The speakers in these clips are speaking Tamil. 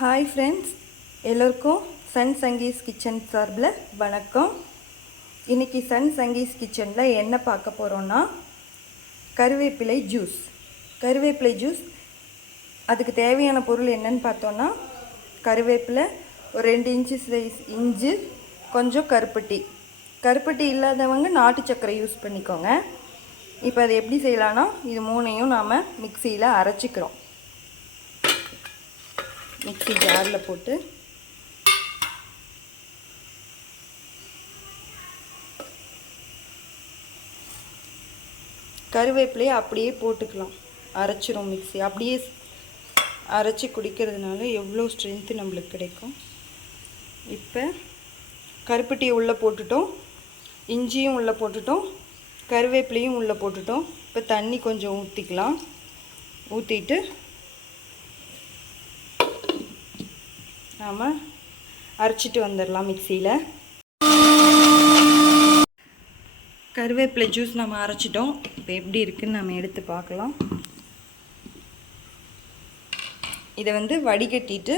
ஹாய் ஃப்ரெண்ட்ஸ், எல்லோருக்கும் சன் சங்கீஸ் கிச்சன் சார்பில் வணக்கம். இன்றைக்கி சன் சங்கீஸ் கிச்சனில் என்ன பார்க்க போகிறோன்னா கருவேப்பிலை ஜூஸ். அதுக்கு தேவையான பொருள் என்னன்னு பார்த்தோன்னா கருவேப்பிலை, ஒரு 2 இன்ச்சு சைஸ் இஞ்சி, கொஞ்சம் கருப்பட்டி இல்லாதவங்க நாட்டு சர்க்கரை யூஸ் பண்ணிக்கோங்க. இப்போ அதை எப்படி செய்யலான்னா, இது 3ஐயும் நாம் மிக்சியில் அரைச்சிக்கிறோம். மிக்ஸி ஜாரில் போட்டு கருவேப்பிலையை அப்படியே போட்டுக்கலாம். அரைச்சிரும் மிக்ஸி. அப்படியே அரைச்சி குடிக்கிறதுனால எவ்வளோ ஸ்ட்ரென்த்து நம்மளுக்கு கிடைக்கும். இப்போ கருப்பட்டியை உள்ளே போட்டுட்டோம், இஞ்சியும் உள்ளே போட்டுட்டோம், கருவேப்பிலையும் உள்ளே போட்டுட்டோம். இப்போ தண்ணி கொஞ்சம் ஊற்றிக்கலாம். ஊற்றிட்டு நாம் அரைச்சிட்டு வந்துடலாம் மிக்சியில். கருவேப்பிலை ஜூஸ் நம்ம அரைச்சிட்டோம். இப்போ எப்படி இருக்குதுன்னு நம்ம எடுத்து பார்க்கலாம். இதை வடிகட்டிட்டு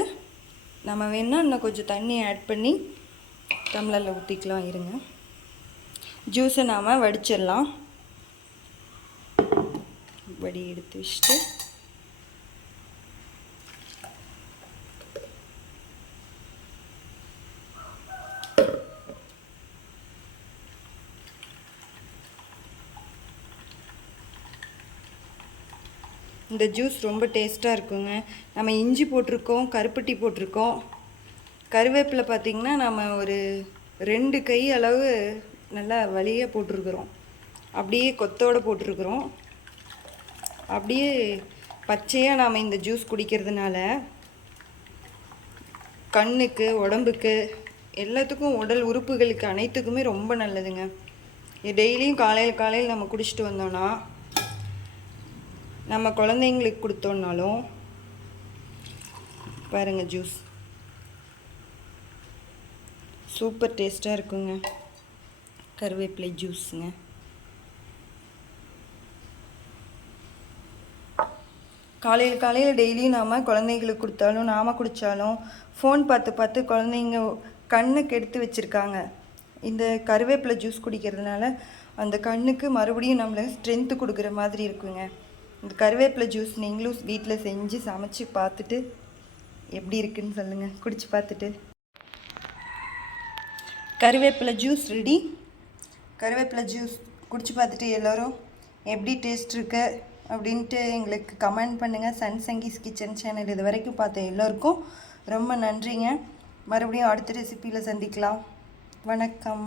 நம்ம வேணால் இன்னும் கொஞ்சம் தண்ணி ஆட் பண்ணி டம்ளரில் ஊற்றிக்கலாம். இருங்க, ஜூஸை நாம் வடிச்சிடலாம். வடி எடுத்து வச்சுட்டு இந்த ஜூஸ் ரொம்ப டேஸ்ட்டாக இருக்குங்க. நம்ம இஞ்சி போட்டிருக்கோம், கருப்பட்டி போட்டிருக்கோம், கருவேப்பிலை பார்த்திங்கன்னா நம்ம ஒரு 2 கை அளவு நல்லா வலியாக போட்டிருக்கிறோம். அப்படியே கொத்தோடு போட்டிருக்கிறோம். அப்படியே பச்சையாக நாம் இந்த ஜூஸ் குடிக்கிறதுனால கண்ணுக்கு, உடம்புக்கு, எல்லாத்துக்கும், உடல் உறுப்புகளுக்கு அனைத்துக்குமே ரொம்ப நல்லதுங்க. டெய்லியும் காலையில் நம்ம குடிச்சிட்டு வந்தோன்னா, நம்ம குழந்தைங்களுக்கு கொடுத்தோன்னாலும் பாருங்கள், ஜூஸ் சூப்பர் டேஸ்ட்டாக இருக்குங்க. கருவேப்பிலை ஜூஸுங்க. காலையில் டெய்லியும் நாம் குழந்தைங்களுக்கு கொடுத்தாலும் நாம் குடித்தாலும் ஃபோன் பார்த்து குழந்தைங்க கண்ணுக்கு எடுத்து வச்சுருக்காங்க. இந்த கருவேப்பிலை ஜூஸ் குடிக்கிறதுனால அந்த கண்ணுக்கு மறுபடியும் நம்மளை ஸ்ட்ரென்த்து கொடுக்குற மாதிரி இருக்குங்க. இந்த கருவேப்பிலை ஜூஸ் நீங்களும் வீட்டில் செஞ்சு சமைச்சு பார்த்துட்டு எப்படி இருக்குன்னு சொல்லுங்கள், குடிச்சு பார்த்துட்டு. கருவேப்பிலை ஜூஸ் ரெடி. கருவேப்பிலை ஜூஸ் குடிச்சு பார்த்துட்டு எல்லோரும் எப்படி டேஸ்ட் இருக்கு அப்படின்ட்டு எங்களுக்கு கமெண்ட் பண்ணுங்கள். சன் சங்கீஸ் கிச்சன் சேனல் இது வரைக்கும் பார்த்த எல்லோருக்கும் ரொம்ப நன்றிங்க. மறுபடியும் அடுத்த ரெசிப்பியில் சந்திக்கலாம். வணக்கம்.